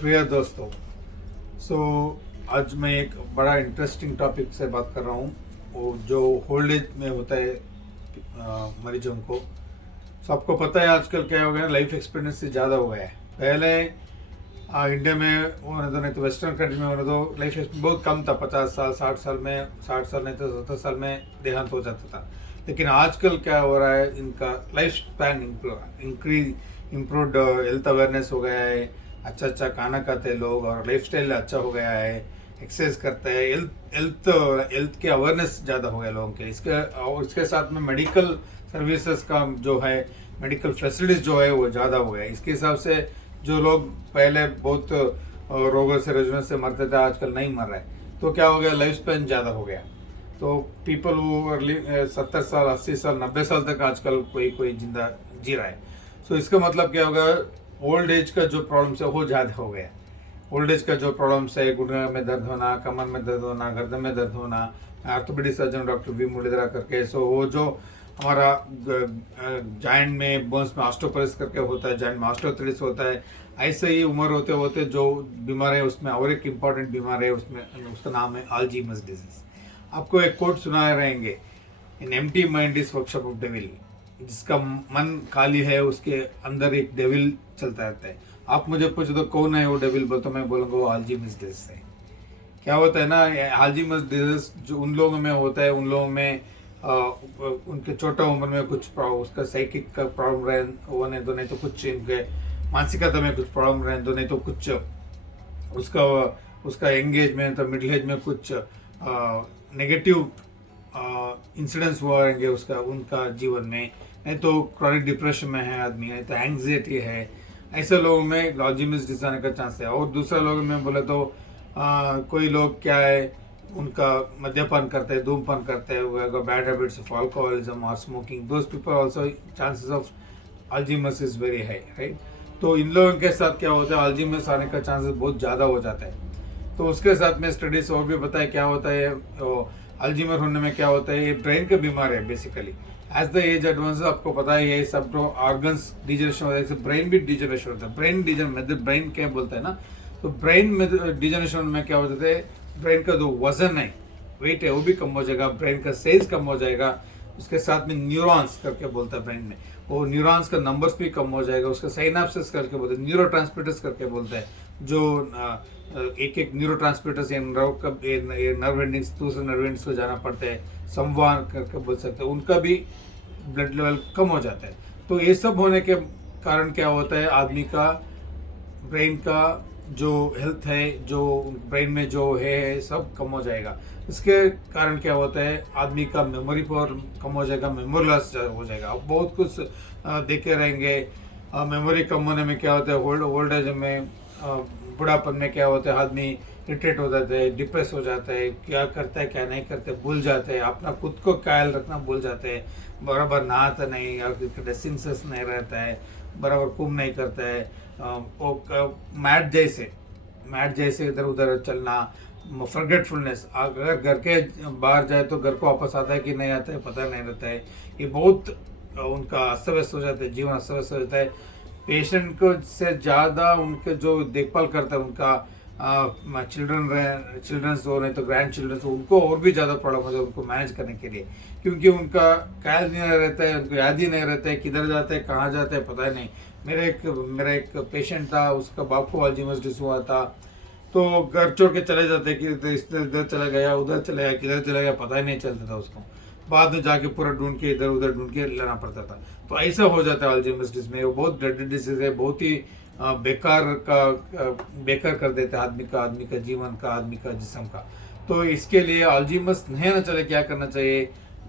प्रिय दोस्तों। आज मैं एक बड़ा इंटरेस्टिंग टॉपिक से बात कर रहा हूँ, वो जो ओल्ड एज में होता है मरीजों को। आपको पता है आजकल क्या हो गया, लाइफ एक्सपेक्टेंसी ज़्यादा हो गया है। पहले इंडिया में होने तो नहीं तो वेस्टर्न कंट्री में होने तो लाइफ एक्सपेक्टेंसी बहुत कम था। 50 साल 60 साल में, 60 साल नहीं तो 70 साल में देहांत हो जाता था। लेकिन आजकल क्या हो रहा है, इनका life span improved, health awareness हो गया है। अच्छा अच्छा खाना खाते हैं लोग और लाइफस्टाइल अच्छा हो गया है। एक्सरसाइज करते हैं, हेल्थ हेल्थ के अवेयरनेस ज़्यादा हो गया लोगों के। इसके साथ में मेडिकल सर्विसेज का जो है, मेडिकल फैसिलिटीज जो है वो ज़्यादा हो गया। इसके हिसाब से जो लोग पहले बहुत रोगों से रजने से मरते थे, आजकल नहीं मर रहे। तो क्या हो गया, लाइफ स्पैन ज़्यादा हो गया। तो पीपल वो अर्ली 70 साल 80 साल 90 साल तक आजकल कोई कोई जिंदा जी रहा है। इसका मतलब क्या होगा, ओल्ड एज का जो प्रॉब्लम्स है वो ज़्यादा हो गया। ओल्ड एज का जो प्रॉब्लम्स है, घुटने में दर्द होना, कमर में दर्द होना, गर्दन में दर्द होना। ऑर्थोपेडिक सर्जन डॉक्टर वी मुरलीधरा करके, वो जो हमारा जॉइंट में बोन्स में ऑस्टियोपोरोसिस करके होता है, जॉइंट में ऑस्टियोआर्थराइटिस होता है। ऐसे ही उम्र होते होते जो बीमार है उसमें और एक इम्पॉर्टेंट बीमार है, उसमें उसका नाम है अल्जाइमर्स डिजीज। आपको एक कोट सुनाए रहेंगे, in empty mind is workshop of devil. जिसका मन खाली है उसके अंदर एक डेविल चलता रहता है। आप मुझे पूछो तो कौन है वो डेविल, बोल तो मैं बोलूँगा वो अल्जाइमर्स डिजीज है। क्या होता है ना, अल्जाइमर्स डिजीज जो उन लोगों में होता है, उन लोगों में उनके छोटा उम्र में कुछ उसका साइकिक का प्रॉब्लम रहे होने दो, नहीं तो कुछ इनके मानसिकता में कुछ प्रॉब्लम रहे दो, नहीं तो कुछ उसका उसका एंगेज में तो मिडिल एज में कुछ नेगेटिव इंसिडेंट्स हुआ रहेंगे उसका उनका जीवन में। नहीं तो क्रॉनिक डिप्रेशन में है आदमी, नहीं तो एंग्जाइटी है। ऐसे लोगों में अल्जाइमर्स डिजीज आने का चांस है। और दूसरा लोगों में बोले तो कोई लोग क्या है, उनका मद्यपान करते हैं, धूमपान करते हैं, बैड हैबिट्स ऑफ अल्कोहलिज्म और smoking, those people also chances of Alzheimer's is very high, right. तो इन लोगों के साथ क्या होता है, अल्जाइमर्स आने का चांसेस बहुत ज़्यादा हो जाता है। तो उसके साथ में स्टडीज और भी बताए क्या होता है। अल्जाइमर होने में क्या होता है, ये ब्रेन का बीमार है basically. As the age advance आपको पता है ये सब तो ऑर्गन्स डिजनरेशन होता है, ब्रेन भी डिजनरेशन होता है। ब्रेन क्या बोलता है ना, तो ब्रेन में डिजनरेशन में क्या होता है, ब्रेन का जो वजन है, वेट है, वो भी कम हो जाएगा, ब्रेन का सेल्स कम हो जाएगा। उसके साथ में न्यूरॉन्स करके बोलता है ब्रेन में, वो न्यूरॉन्स का नंबर्स भी कम हो जाएगा। उसका साइनाप्सिस करके बोलते हैं, न्यूरोट्रांसमीटर्स करके बोलते हैं, जो एक एक न्यूरोट्रांसमीटर्स नर्व एंडिंग्स दूसरे नर्व एंडिंग्स को जाना पड़ता है, संवाद करके बोल सकते हैं, उनका भी ब्लड लेवल कम हो जाता है। तो ये सब होने के कारण क्या होता है, आदमी का ब्रेन का जो हेल्थ है, जो ब्रेन में जो है सब कम हो जाएगा। इसके कारण क्या होता है, आदमी का मेमोरी पावर कम हो जाएगा, मेमोरी लॉस हो जाएगा। अब बहुत कुछ देखे रहेंगे। मेमोरी कम होने में क्या होता है, ओल्ड एज में बुढ़ापन में क्या होता है, आदमी इरिटेट हो जाता है, डिप्रेस हो जाता है, क्या करता है क्या नहीं करते भूल जाते हैं, अपना खुद को ख्याल रखना भूल जाते हैं, बराबर नहाता नहीं और ड्रेसिंग सेंस नहीं रहता है, बराबर कुम नहीं करता है, वो मैट जैसे इधर उधर चलना, फॉरगेटफुलनेस। अगर घर के बाहर जाए तो घर को वापस आता है कि नहीं आता है पता नहीं रहता है। ये बहुत उनका अस्त व्यस्त हो जाता है, जीवन अस्त व्यस्त हो जाता है। पेशेंट को से ज़्यादा उनके जो देखभाल करता है, उनका चिल्ड्रंस हो नहीं तो ग्रैंड चिल्ड्रंस हो, उनको और भी ज़्यादा प्रॉब्लम हो जाए उनको मैनेज करने के लिए, क्योंकि उनका ख्याल नहीं रहता है, उनको याद ही नहीं रहता है किधर जाते हैं कहाँ जाते हैं पता ही नहीं। मेरा एक पेशेंट था, उसका बाप को अल्जाइमर्स डिजीज हुआ था। तो घर छोड़ के चले जाते कि इधर चला गया, उधर चला गया, किधर चला गया पता ही नहीं चलता था उसको। बाद में जाके पूरा ढूंढ के इधर उधर ढूंढ के लाना पड़ता था। तो ऐसा हो जाता है अल्जाइमर्स डिजीज में। वो बहुत डेडली डिजीज है, बहुत ही बेकार कर देता है आदमी का जीवन का, आदमी का जिस्म का। तो इसके लिए अल्जाइमर्स नहीं आना चाहिए, क्या करना चाहिए,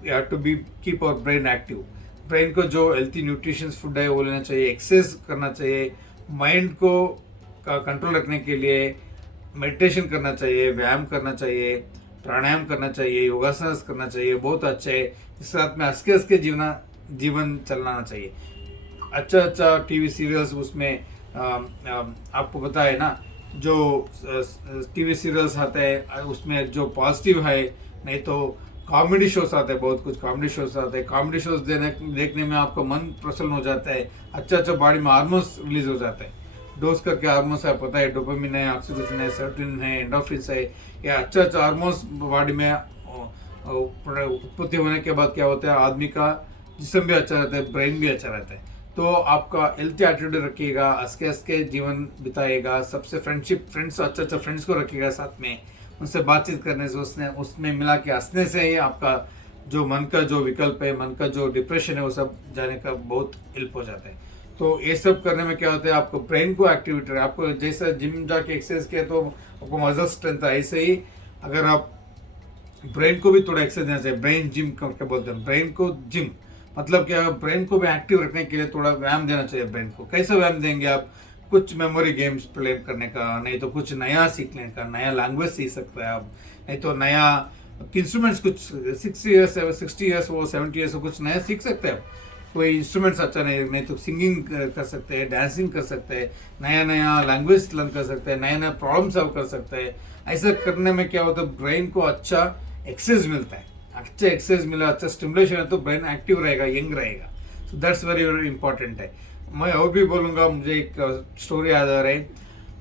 you have to be keep our brain active. Brain को जो हेल्थी न्यूट्रिशंस फूड है वो लेना चाहिए, एक्सरसाइज करना चाहिए, माइंड को कंट्रोल रखने के लिए मेडिटेशन करना चाहिए, व्यायाम करना चाहिए, प्राणायाम करना चाहिए, योगासन करना चाहिए, बहुत अच्छा है। इस साथ में हंस के जीवन चलाना चाहिए। अच्छा टीवी सीरियल्स उसमें आपको पता है ना, जो टीवी सीरियल्स आते हैं उसमें जो पॉजिटिव है, नहीं तो कॉमेडी शोज आते हैं, बहुत कुछ कॉमेडी शोज आते हैं। कॉमेडी शोज देखने में आपका मन प्रसन्न हो जाता है, अच्छा बॉडी में हार्मोन्स रिलीज हो जाता है। डोज करके हार्मोन्स है, पता है डोपामिन है, ऑक्सीटोसिन है, सेरोटोनिन है, एंडोर्फिन्स है, ये अच्छा अच्छा हार्मोन्स बॉडी में उत्पत्ति होने के बाद क्या होता है, आदमी का जिस्म भी अच्छा रहता है, ब्रेन भी अच्छा रहता है। तो आपका हेल्थी एटीट्यूड रखिएगा, हंस के जीवन बिताएगा, सबसे फ्रेंड्स अच्छा अच्छा फ्रेंड्स को रखिएगा साथ में, उनसे बातचीत करने से उसमें मिला के हंसने से ही आपका जो मन का जो विकल्प है, मन का जो डिप्रेशन है, वो सब जाने का बहुत हेल्प हो जाता है। तो ये सब करने में क्या होता है, आपको ब्रेन को एक्टिविटी है, आपको जैसे जिम जाके एक्सरसाइज किया तो आपको मसल स्ट्रेंथ है, ऐसे ही अगर आप ब्रेन को भी थोड़ा एक्सरसाइज देना चाहिए। ब्रेन जिम करके बोलते हैं, ब्रेन को जिम मतलब क्या, ब्रेन को भी एक्टिव रखने के लिए थोड़ा व्यायाम देना चाहिए ब्रेन को। कैसे व्यायाम देंगे आप, कुछ मेमोरी गेम्स प्ले करने का, नहीं तो कुछ नया सीखने का, नया लैंग्वेज सीख सकते हैं आप, नहीं तो नया इंस्ट्रूमेंट्स कुछ 60 ईयर्स वो 70 ईयर्स कुछ नया सीख सकते हैं आप। कोई इंस्ट्रूमेंट्स अच्छा नहीं तो सिंगिंग कर सकते हैं, डांसिंग कर सकते हैं, नया नया लैंग्वेज लर्न कर सकते हैं, नया नया प्रॉब्लम सॉल्व कर सकते हैं। ऐसा करने में क्या होता है, ब्रेन को अच्छा एक्सरसाइज मिलता है, अच्छा एक्सरसाइज मिला, अच्छा स्टिमुलेशन है तो ब्रेन एक्टिव रहेगा, यंग रहेगा। So that's very very important है। मैं और भी बोलूँगा, मुझे एक स्टोरी याद आ रही है।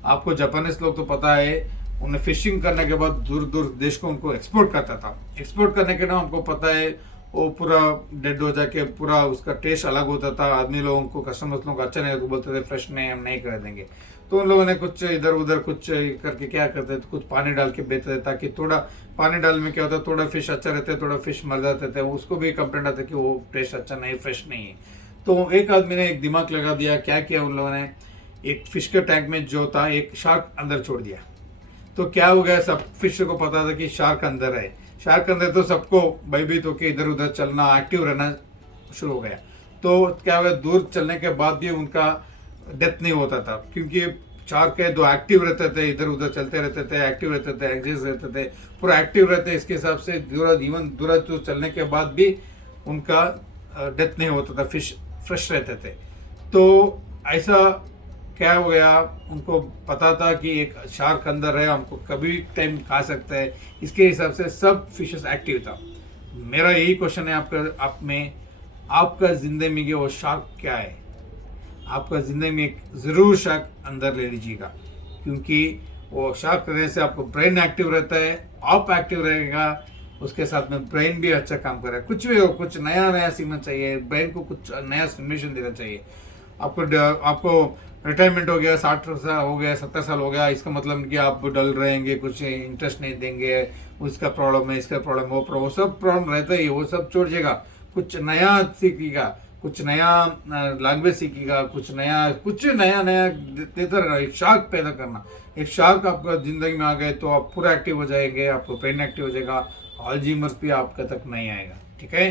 आपको जापानीज लोग तो पता है, उन्हें फिशिंग करने के बाद दूर दूर देश को उनको एक्सपोर्ट करता था। एक्सपोर्ट करने के नाम हमको पता है वो पूरा डेड हो जाके पूरा उसका टेस्ट अलग होता था। आदमी लोगों को, कस्टमर्स लोगों को अच्छा नहीं, तो बोलते थे फ्रेश नहीं, हम नहीं कर देंगे। तो उन लोगों ने कुछ इधर उधर कुछ करके क्या करते थे, कुछ पानी डाल के बेचते थे, ताकि थोड़ा पानी डालने में क्या होता है, थोड़ा फिश अच्छा रहता है, थोड़ा फिश मर जाते थे। उसको भी कंप्लेंट आता कि वो टेस्ट अच्छा नहीं, फ्रेश नहीं है। तो एक आदमी ने एक दिमाग लगा दिया, क्या किया उन लोगों ने, एक फिश के टैंक में जो था एक शार्क अंदर छोड़ दिया। तो क्या हो गया, सब फिश को पता था कि शार्क अंदर है, शार्क अंदर, तो सबको भयभीत होकर इधर उधर चलना, एक्टिव रहना शुरू हो गया। तो क्या हो गया, दूर चलने के बाद भी उनका डेथ नहीं होता था, क्योंकि शार्क के दो एक्टिव रहते थे, इधर उधर चलते रहते थे, एक्टिव रहते थे, एक्सरसाइज रहते थे, पूरा एक्टिव रहते। इसके हिसाब से इवन दूर चलने के बाद भी उनका डेथ नहीं होता था, फिश फ्रेश रहते थे। तो ऐसा क्या हो गया, उनको पता था कि एक शार्क अंदर है, हमको कभी टाइम खा सकता है, इसके हिसाब से सब फिशेस एक्टिव था। मेरा यही क्वेश्चन है आप में, आपका जिंदगी में वो शार्क क्या है? आपका जिंदगी में एक जरूर शार्क अंदर ले लीजिएगा, क्योंकि वो शार्क रहने से आपको ब्रेन एक्टिव रहता है, आप एक्टिव रहेगा, उसके साथ में ब्रेन भी अच्छा काम कर रहा है। कुछ भी हो, कुछ नया नया सीखना चाहिए, ब्रेन को कुछ नया स्टिमुलेशन देना चाहिए। आपको रिटायरमेंट हो गया, 60 साल हो गया, 70 साल हो गया, इसका मतलब कि आप डल रहेंगे, कुछ इंटरेस्ट नहीं देंगे, उसका प्रॉब्लम है, इसका प्रॉब्लम, वो सब प्रॉब्लम रहता ही, वो सब छोड़ जाएगा, कुछ नया सीखेगा, कुछ नया लैंग्वेज सीखेगा, कुछ नया नया देता रहना, एक शार्क पैदा करना। एक शार्क आपका जिंदगी में आ गए तो आप पूरा एक्टिव हो जाएंगे, आपको ब्रेन एक्टिव हो जाएगा, अल्जीमर्स भी आपके तक नहीं आएगा। ठीक है।